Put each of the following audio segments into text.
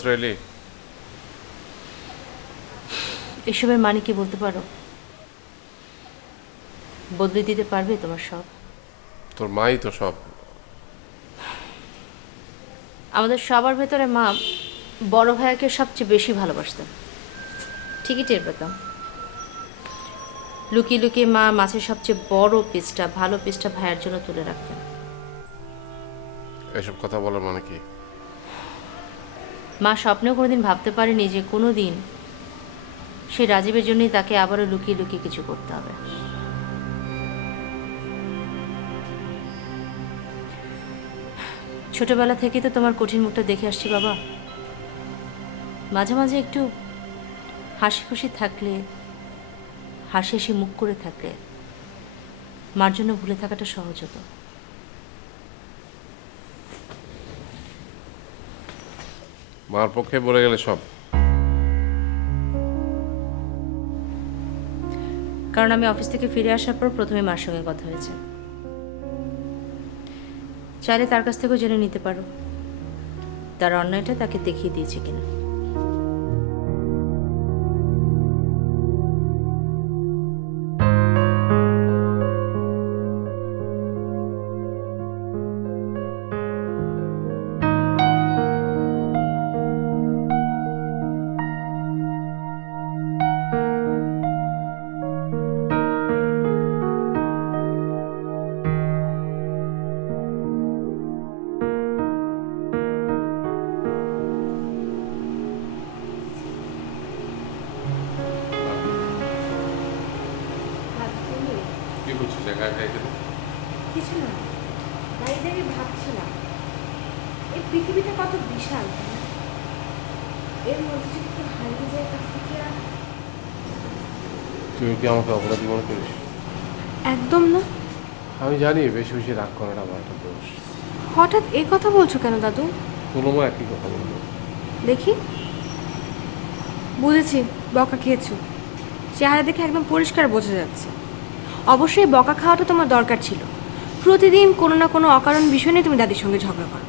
এইমাত্র এলি? এসবের মানে কি বলতে পারো? বদলে দিতে পারবে তোমার সব? তোর মাই তো সব। আমাদের সবার ভেতরে মা বড় ভাইয়াকে সবচেয়ে বেশি ভালোবাসতেন। ঠিকই টের পেতাম। লুকিয়ে লুকিয়ে মা মাছের সবচেয়ে বড় পিসটা, ভালো পিসটা ভাইয়ার জন্য তুলে রাখতেন। এসব কথা বলার মানে কি? মা স্বপ্নেও কোনোদিন ভাবতে পারেনি যে কোনো দিন সেই রাজীবের জন্যই তাকে আবারও লুকিয়ে লুকিয়ে কিছু করতে হবে। ছোটবেলা থেকেই তো তোমার কঠিন মুখটা দেখে আসছি বাবা। মাঝে মাঝে একটু হাসি খুশি থাকলে, হাসি হাসি মুখ করে থাকলে মার জন্য ভুলে থাকাটা সহজ হতো। মার পক্ষে বলে গেলে সব। কারণ আমি অফিস থেকে ফিরে আসার পর প্রথমে মার সঙ্গে কথা হয়েছে। চাইলে তার কাছ থেকেও জেনে নিতে পারো তার অন্যায়টা তাকে দেখিয়ে দিয়েছে কিনা। কি করছিস একা একা এখানে? কিছু না, দাঁড়িয়ে দাঁড়িয়ে ভাবছিলাম এই পৃথিবীটা কত বিশাল, তাই না? এর মধ্যে যদি কেউ হারিয়ে যায় তাহলে কি আর? তুই কি আমাকে অপরাধী মনে করিস? একদম না। আমি জানি বেশি বেশি রাগ করাটা আমার একটা দোষ। হঠাৎ এ কথা বলছো কেন দাদু? কোনো মা একই কথা বলবো। দেখি, বুঝেছি, বকা খেয়েছো। চেহারা দেখে একদম পরিষ্কার বোঝা যাচ্ছে। অবশ্যই বকা খাওয়াটা তোমার দরকার ছিল। প্রতিদিন কোনো না কোনো অকারণ বিষয় নিয়ে তুমি দাদির সঙ্গে ঝগড়া করো।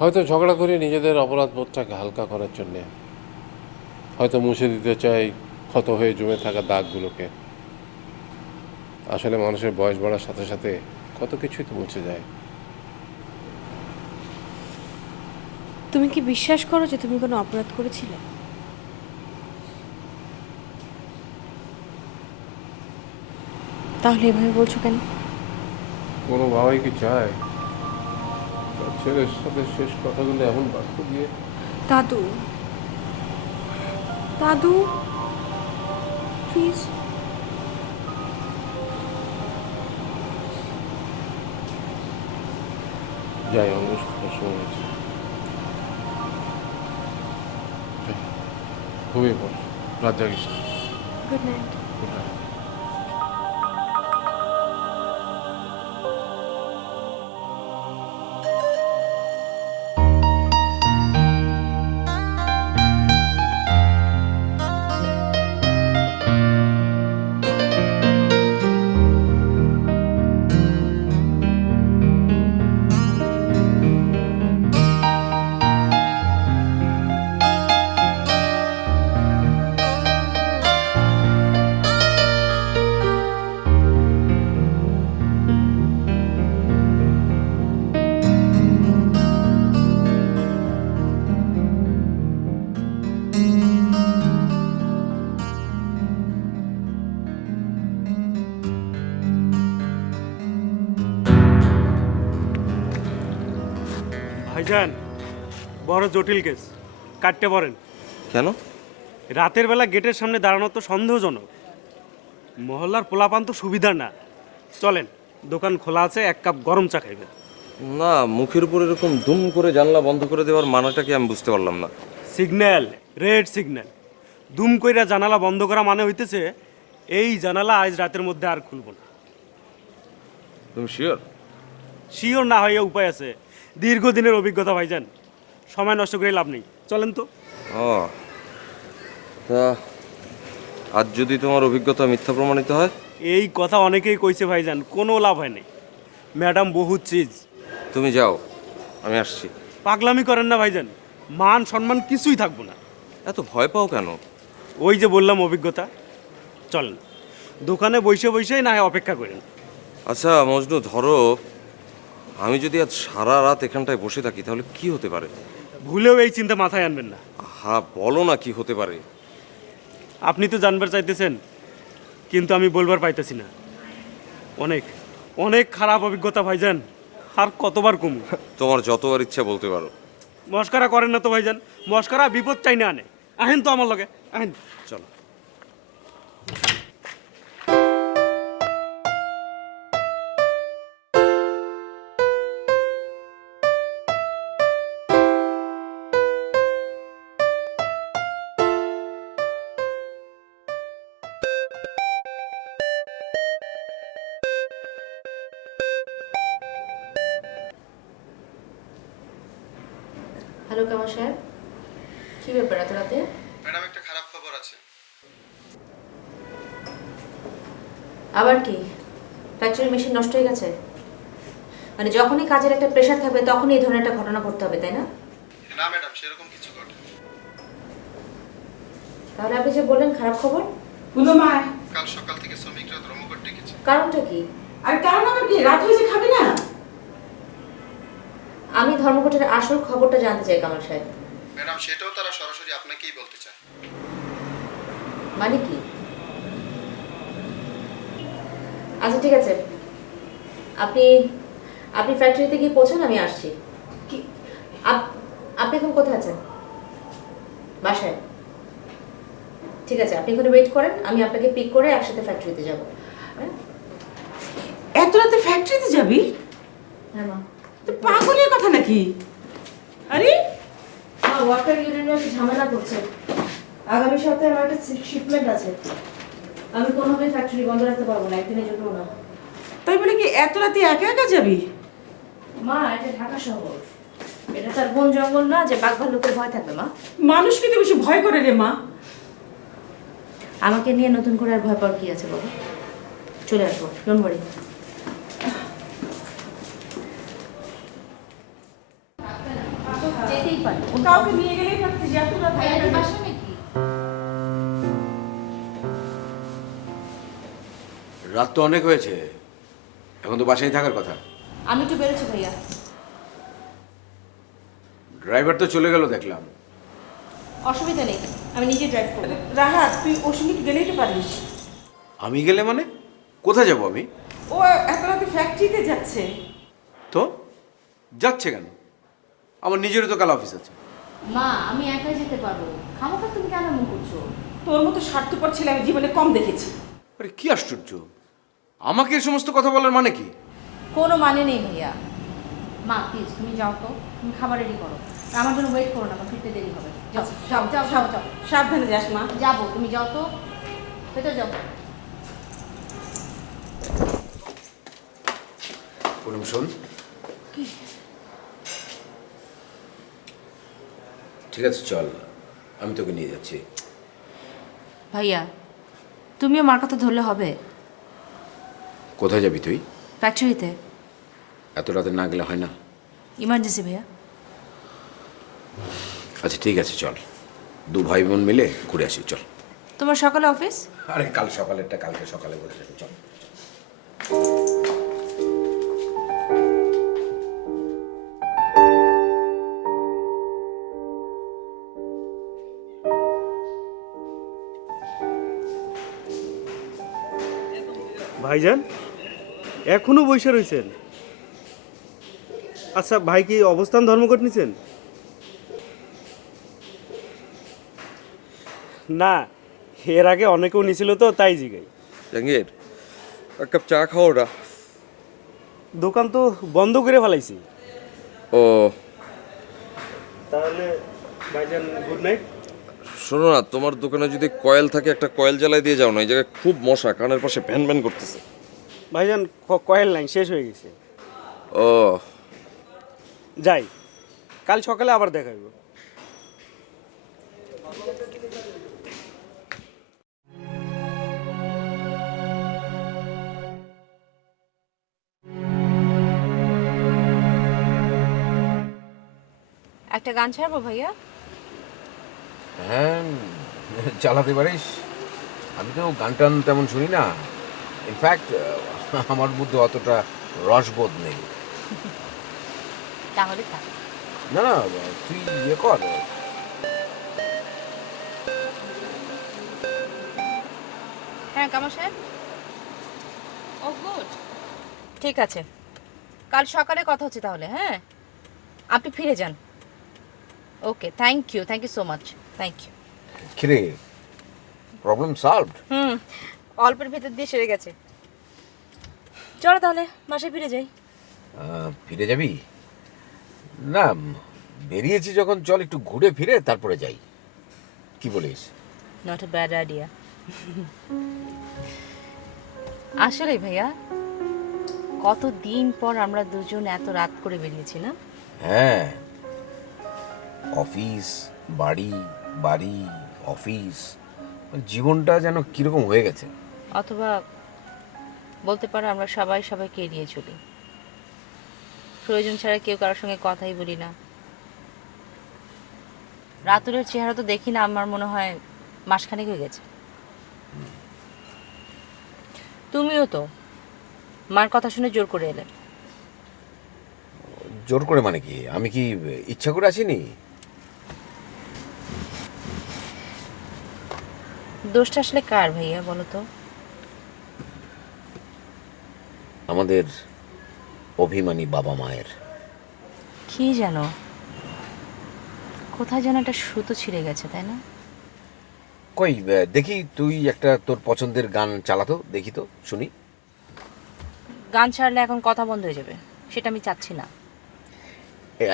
হয়তো ঝগড়া করে নিজেদের অপরাধ বোধটাকে হালকা করার জন্যে, হয়তো মুছে দিতে চাই ক্ষত হয়ে জমে থাকা দাগগুলোকে। আসলে মানুষের বয়স বাড়ার সাথে সাথে কত কিছুই তো মুছে যায়। তুমি কি বিশ্বাস করো যে তুমি কোনো অপরাধ করেছিলে? তাহলে এভাবে বলছো কেন? কোনো বাবাই কি চায় তার ছেলের সাথে শেষ কথাগুলো এমন বাক্য দিয়ে? দাদু, দাদু, প্লিজ। যাই, অনুষ্ঠানের সময় হয়েছে। ঘুমিয়ে পড়, রাত জাগিস না। Good night. Good night. ভাইজান, বড় জটিল কেস, কাটতে পারেন। কেন? রাতের বেলা গেটের সামনে দাঁড়ানো তো সন্দেহজনক। মহল্লার পোলাপান তো সুবিধা না। চলেন, দোকান খোলা আছে, এক কাপ গরম চা খাইবেন। না, মুখের উপর এরকম দুম করে জানলা বন্ধ করে দেওয়ার মানাটা কি আমি বুঝতে পারলাম না। Signal, red signal. দুম কইরা জানালা বন্ধ করা মানে হইতেছে এই জানালা আজ রাতের মধ্যে আর খুলব না। তুমি শিওর? শিওর না হয়ে উপায় আছে। দীর্ঘদিনের অভিজ্ঞতা ভাইজান, সময় নষ্ট করে লাভ নেই। চলেন তো। ও, তা আজ যদি তোমার অভিজ্ঞতা মিথ্যা প্রমাণিত হয়? এই কথা অনেকেই কইছে ভাইজান, কোনো লাভ হয় নাই। ম্যাডাম বহুত চিজ। তুমি যাও, আমি আসছি। পাগলামি করেন না ভাইজান, মান সম্মান কিছুই থাকবো না। এত ভয় পাও কেন? ওই যে বললাম অভিজ্ঞতা। চলেন দোকানে বসে বসেই না হয় অপেক্ষা করেন। আচ্ছা মজনু, ধরো আমি যদি আজ সারা রাত এখানটায় বসে থাকি তাহলে কি হতে পারে? ভুলেও এই চিন্তা মাথায় আনবেন না। হ্যাঁ বলো না কি হতে পারে। আপনি তো জানবার চাইতেছেন, কিন্তু আমি বলবার পাইতেছি না। অনেক অনেক খারাপ অভিজ্ঞতা ভাইজান, আর কতবার কমু। তোমার যতবার ইচ্ছা বলতে পারো। মস্কারা করেন না তো ভাইজান, মস্কারা বিপদ চাই না আনে। আহেন তো আমার লগে, আহেন। চলো। হ্যালো কামাল সাহেব, কী ব্যাপার এত রাতে? ম্যাডাম, একটা খারাপ খবর আছে। আবার কি? ফ্যাক্টরি মেশিন নষ্ট হয়ে গেছে? মানে যখনই কাজের একটা প্রেশার থাকবে তখনই এই ধরনের একটা ঘটনা ঘটতে হবে, তাই না? না ম্যাডাম, সেরকম কিছু ঘটে। তাহলে আপনি যে বললেন খারাপ খবর, বলো মা। কাল সকাল থেকে শ্রমিকরা ধর্মঘট ডেকেছে। কারণটা কি? আর কারণ আবার কি? রাত হয়েছে, খাবি না? আমি ধর্মঘটের আসল খবরটা জানতে চাই কামাল সাহেব। ম্যাডাম, সেটাও তারা সরাসরি আপনাকেই বলতে চায়। মানে কি? আচ্ছা ঠিক আছে, আপনি আপনি ফ্যাক্টরিতে গিয়ে পৌঁছান, আমি আসছি। কি? আপনি এখন কোথায় আছেন? বাসায়? ঠিক আছে, আপনি এখানে ওয়েট করেন, আমি আপনাকে পিক করে একসাথে ফ্যাক্টরিতে যাব। হ্যাঁ এত রাতে ফ্যাক্টরিতে যাবি? হ্যাঁ মা। তো পাগলের কথা নাকি? আরে মা, ওয়াটার ইউনিয়নের ঝামেলা করছে। আগামী সপ্তাহে আমার একটা শিপমেন্ট আছে, আমি কোনোভাবে ফ্যাক্টরি বন্ধ রাখতে পারবো না, একদিনের জন্য না। তাই বলে কি এত রাতে একা একা যাবি? মা, এটা ঢাকা শহর, এটা তার বন জঙ্গল না যে বাঘ ভাল্লুকের ভয় থাকবে। মা, মানুষ কিন্তু বেশি ভয় করে রে মা। আমাকে নিয়ে নতুন করে আর ভয় পাওয়ার কি আছে বলো? চলে আসবো, ডোন্ট ওয়ারি। যেতেই পারি, কাউকে নিয়ে গেলেই পারতিস, এত রাতে একা একা। বাসা নাকি? রাত তো অনেক হয়েছে, এখন তো বাসায় থাকার কথা। আমি একটু বেরোচ্ছি ভাইয়া। ড্রাইভার তো চলে গেল দেখলাম। অসুবিধা নেই, আমি নিজে ড্রাইভ করবো। রাহাত, তুই ওর সঙ্গে একটু গেলেই তো পারিস। আমি গেলে মানে কোথায় যাব আমি? ও এত রাতে ফ্যাক্টরিতে যাচ্ছে। তো যাচ্ছে কেন? আমার নিজেরও তো কাল অফিস আছে। মা, আমি একাই যেতে পারবো, খামাখা তুমি কেন এমন করছো? তোর মতো স্বার্থপর ছেলে আমি জীবনে কম দেখেছি। আরে কি আশ্চর্য, আমাকে এই সমস্ত কথা বলার মানে কি? কোনো মানে নেই ভাইয়া। মা প্লিজ তুমি যাও তো, তুমি খাবার রেডি করো, আর আমার জন্য ওয়েট করো না, আমার ফিরতে দেরি হবে। যাও যাও যাও যাও যাও। সাবধানে যাস মা। যাবো, তুমি যাও তো, ভেতর যাও। পুনম শোন, ঠিক আছে চল, আমি তোকে নিয়ে যাচ্ছি। ভাইয়া, তুমিও মার কথা ধরলে হবে। কোথায় যাবি তুই? ফ্যাক্টরিতে। এত রাতে না গেলে হয় না? ইমার্জেন্সি ভাইয়া। আচ্ছা ঠিক আছে চল, দু ভাই বোন মিলে ঘুরে আসি, চল। তোমার সকালে অফিস? আরে কাল সকালেরটা কালকে সকালে বলে যাবে, চল। ভাইজান এখনো বসে রয়েছেন? আচ্ছা ভাই কি অবস্থান ধর্মঘট নিছেন? না, এর আগে অনেকেও নিছিল তো তাই জিগাই। জাঙ্গির, এক কাপ চা খাও ওটা। দোকান তো বন্ধ করে ফেলাইছি। ও তাহলে ভাইজান গুড নাইট। শোনো না, তোমার দোকানে যদি কয়েল থাকে একটা কয়েল জ্বালাই দিয়ে যাও না, এই জায়গায় খুব মশা, কানের পাশে ভ্যান ভ্যান করতেছে। ভাইজান কয়েল লাইন শেষ হয়ে গেছে। ও যাই, কাল সকালে আবার দেখা হইব। একটা গান ছাড়বো ভাইয়া? হ্যাঁ, চালাতে পারিস। আমি তো গান টান তেমন শুনি না। ইনফ্যাক্ট আমার মধ্যে অতটা রসবোধ নেই। তাহলে থাক। না না, তুই ইয়ে কর। হ্যাঁ কামাল সাহেব। ও গুড, ঠিক আছে, কাল সকালে কথা হচ্ছে তাহলে। হ্যাঁ, আপনি ফিরে যান। Okay, thank you so much, thank you. কিরে, প্রবলেম সলভড? অল্পের ভেতর দিয়ে সেরে গেছে। চলো তাহলে বাসায় ফিরে যাই। ফিরে যাবি? না, বেরিয়েছি যখন চল একটু ঘুরে ফিরে তারপরে যাই, কি বলিস? Not a bad idea. আসলে ভাইয়া, কতদিন পর আমরা দুজন এত রাত করে বেরিয়েছি না? হ্যাঁ, অফিস বাড়ি, বাড়ি অফিস, জীবনটা যেন কিরকম হয়ে গেছে। অথবা বলতে পারো আমরা সবাই সবাইকে এড়িয়ে চলি, প্রয়োজন ছাড়া কেউ কারোর সঙ্গে কথাই বলি না। রাতুলের চেহারা তো দেখি না, আমার মনে হয় মাসখানেক হয়ে গেছে। তুমিও তো মার কথা শুনে জোর করে এলে। জোর করে মানে কি? আমি কি ইচ্ছা করে আসিনি? দোষটা আসলে কার ভাইয়া বলো তো? আমাদের অভিমানী বাবা মায়ের। কি জানো, কোথায় যেন একটা সুতো ছিঁড়ে গেছে, তাই না? কই দেখি, তুই একটা তোর পছন্দের গান চালাতো, দেখি তো, শুনি। গান ছাড়লে এখন কথা বন্ধ হয়ে যাবে, সেটা আমি চাচ্ছি না।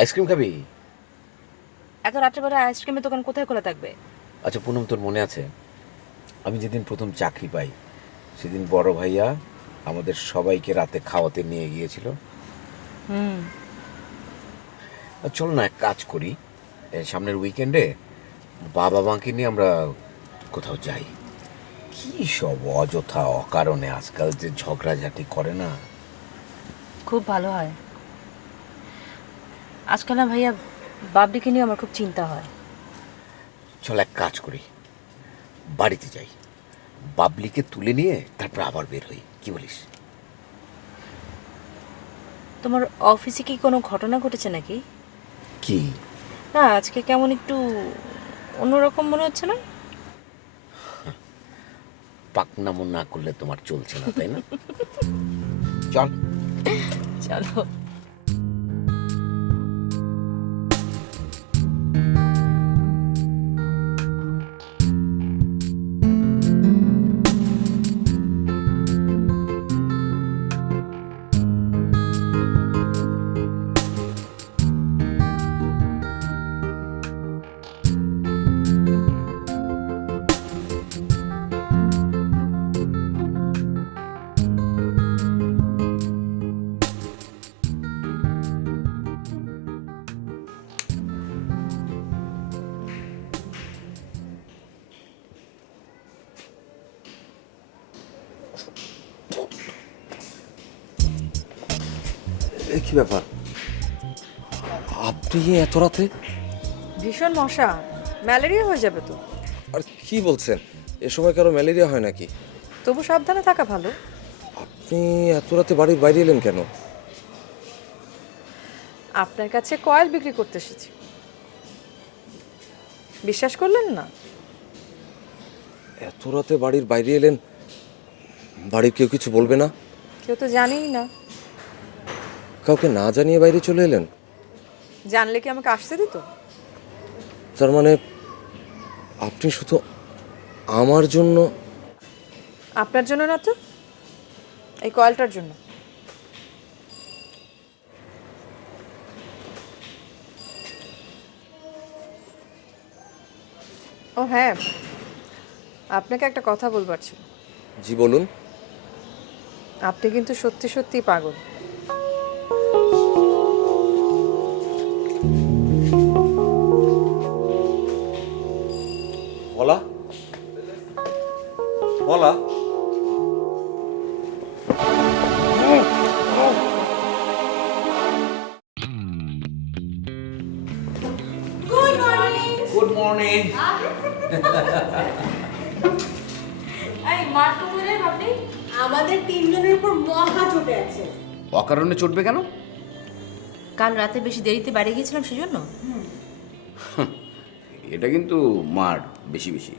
আইসক্রিম খাবি? এত রাত্রেবেলা আইসক্রিমের দোকান কোথায় খোলা থাকবে? আচ্ছা পুনম, তোর মনে আছে আমি যেদিন প্রথম চাকরি পাই সেদিন বড় ভাইয়া আমাদের সবাইকে রাতে খাওয়াতে নিয়ে গিয়েছিল? চল না, এক কাজ করি, সামনের উইকেন্ডে বাবা মাকে নিয়ে আমরা কোথাও যাই। কি সব অযথা অকারণে আজকাল যে ঝগড়াঝাটি করে না। খুব ভালো হয়। আজকাল না ভাইয়া, বাবলিকে নিয়ে আমার খুব চিন্তা হয়। চল এক কাজ করি, বাড়িতে যাই, বাবলিকে তুলে নিয়ে তারপর আবার বের হই, কি বলিস? তোমার অফিসে কি কোনো ঘটনা ঘটেছে নাকি? কি? না, আজকে কেমন একটু অন্যরকম মনে হচ্ছে না? পাকনামো না করলে তোমার চলছে না, তাই না? চল চলো। কি ব্যাপার, আপনি এত রাতে? ভীষণ মশা, ম্যালেরিয়া হয়ে যাবে তো। আর কি বলছেন, এ সময় কারো ম্যালেরিয়া হয় নাকি? তবু সাবধানে থাকা ভালো। আপনি এত রাতে বাড়ির বাইরে এলেন কেন? আপনার কাছে কয়েল বিক্রি করতে এসেছি, বিশ্বাস করলেন না? এত রাতে বাড়ির বাইরে এলেন, বাড়ির কেউ কিছু বলবে না? কেউ তো জানেই না। কাউকে না জানিয়ে বাইরে চলে এলেন? জানলে কি আমাকে আসতে দিত? তার মানে আপনি শুধু আমার জন্য? আপনার জন্য না তো, এই কয়েলটার জন্য। ও হ্যাঁ, আপনাকে একটা কথা বলবার ছিল। জি বলুন। আপনি কিন্তু সত্যি সত্যি পাগল। বলা বলা মর্নিং। এই মার তো ধরে ভাবনি আমাদের তিনজনের উপর মহা চটে আছে। অকারণে চটবে কেন? কাল রাতে বেশি দেরিতে বাড়ি গিয়েছিলাম সেজন্য। এটা কিন্তু মার বেশি বেশি।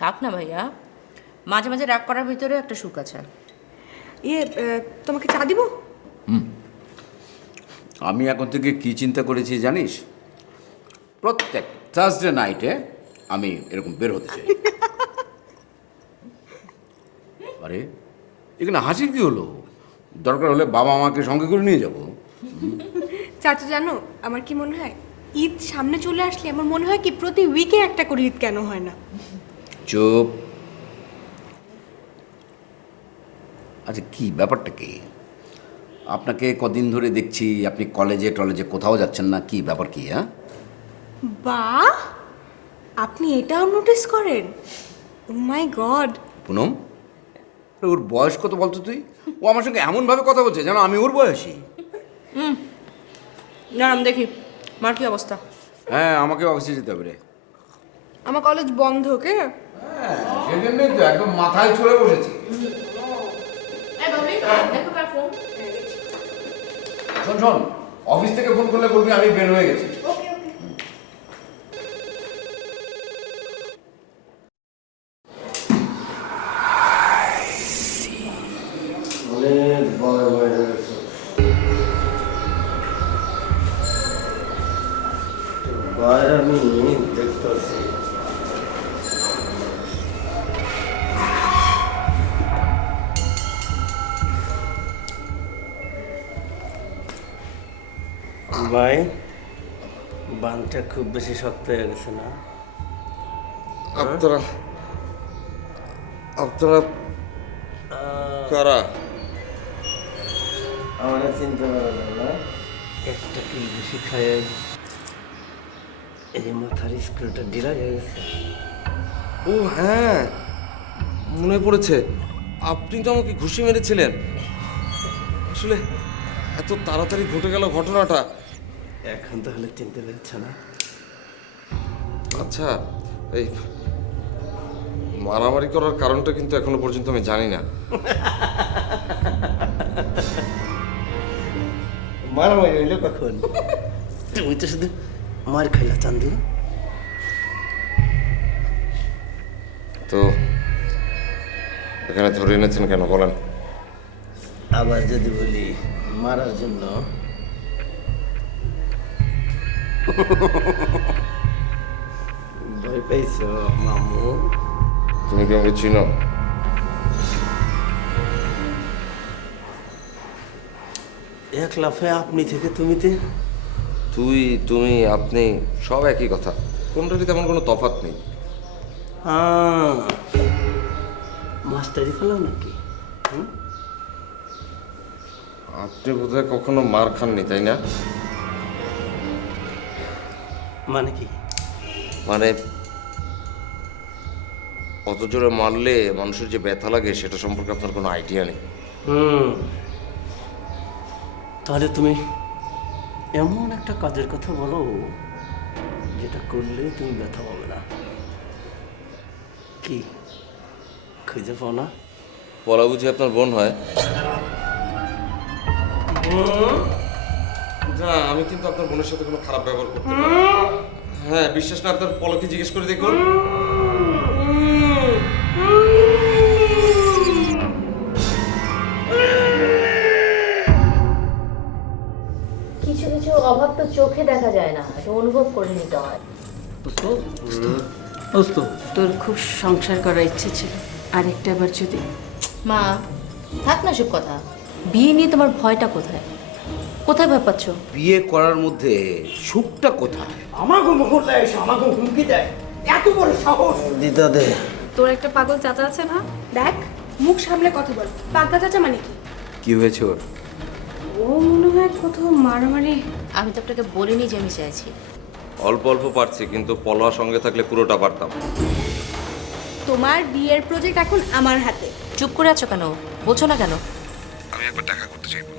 থাক না ভাইয়া, মাঝে মাঝে রাগ করার ভিতরে একটা সুখ আছে। তোমাকে চা দিব? আমি এখন থেকে কি চিন্তা করেছি জানিস? প্রত্যেক থার্সডে নাইটে আমি এরকম বের হতে চাই। আরে এখানে হাসির কি হলো? দরকার হলে বাবা আমাকে সঙ্গে করে নিয়ে যাব। চাচা জানো আমার কি মনে হয়, ঈদ সামনে চলে আসলে আমার মনে হয় কি প্রতি উইকে একটা করে ঈদ কেন হয় না? চুপ। আচ্ছা কি ব্যাপারটা কি? আপনাকে কদিন ধরে দেখছি আপনি কলেজে কোথাও যাচ্ছেন না, কি ব্যাপার কি? হ্যাঁ বাহ, আপনি এটাও নোটিস করেন? ও মাই গড। পুনম, ওর বয়স কত বলতো তুই? ও আমার সঙ্গে এমনভাবে কথা বলছে যেন আমি ওর বয়সী। দাঁড়ান দেখি মার কি অবস্থা। হ্যাঁ আমাকে অফিসে যেতে হবে রে। আমার কলেজ বন্ধ, কে? সেজন্যই তো একদম মাথায় চড়ে বসেছি। শোন শোন, অফিস থেকে ফোন করলে বলবি আমি বের হয়ে গেছি। আমি দেখতেছি ভাই, বানটা খুব বেশি শক্ত হয়ে গেছে না? আপনারা কারা? আমার চিন্তা করা না, একটা কি বেশি খায় এই মাথার স্ক্রুটা ঢিলা হয়ে গেছে। ও হ্যাঁ, মনে পড়েছে, আপনি তো আমাকে ঘুষি মেরেছিলেন। আসলে এত তাড়াতাড়ি ঘটে গেল ঘটনাটা। এখন তাহলে চিনতে পেরেছ না? আচ্ছা, এই মারামারি করার কারণটা কিন্তু এখনো পর্যন্ত আমি জানি না। মারামারি হইলো কখন? তুমি তো শুধু মার খাইলা চান্দু। তো এখানে ধরে এনেছেন কেন বলেন? আবার যদি বলি মারার জন্য, ভয় পাইছ মামু? তুমি কি আমাকে চিনো? এক লাফে আপনি থেকে তুমিতে। তুই, তুমি, আপনি সব একই কথা, কোনটারই তেমন কোনো তফাৎ নেই। মাস্টারি ফেলাও নাকি? আপনি বোধহয় কখনো মার খাননি, তাই না? মানে কি? মানে অত জোরে মারলে মানুষের যে ব্যথা লাগে সেটা সম্পর্কে আপনার কোনো আইডিয়া নেই। তাহলে তুমি এমন একটা কাজের কথা বলো যেটা করলে তুমি ব্যথা পাবে না। কি খুঁজে পাও না? বলা বুঝি আপনার বোন হয়? না, আমি কিন্তু আপনার বোনের সাথে কোনো খারাপ ব্যবহার করতে পারি না। হ্যাঁ, বিশ্বাস না আপনার পলকে জিজ্ঞেস করে দেখুন। কিছু কিছু অভাব তো চোখে দেখা যায় না, এটা অনুভব করে নিতে হয়। তোর খুব সংসার করার ইচ্ছে ছিল, আরেকটা বার যদি। মা থাক না সব কথা, বিয়ে নিয়ে তোমার ভয়টা কোথায়? কোথায় ভয় পাচ্ছ? বিয়ে করার মধ্যে সুখটা কোথায়? আমাকে মহল্লা এসে আমাকে হুমকি দেয়, এত বড় সাহস! দিদা দে। তোর একটা পাগল চাচা আছে না? দেখ, মুখ সামলে কথা বল। পাগলা চাচা মানে কি? কি হয়েছে ওর? ও মনে হয় কোথাও মারামারি। আমি তো আপনাকে বলিনি যে আমি চাইছি। অল্প অল্প পারছি, কিন্তু পলোয়া সঙ্গে থাকলে পুরোটা পারতাম। তোমার বিয়ের প্রজেক্ট এখন আমার হাতে। চুপ করে আছো কেন? বলছো না কেন? আমি একবার দেখা করতে চাইবো।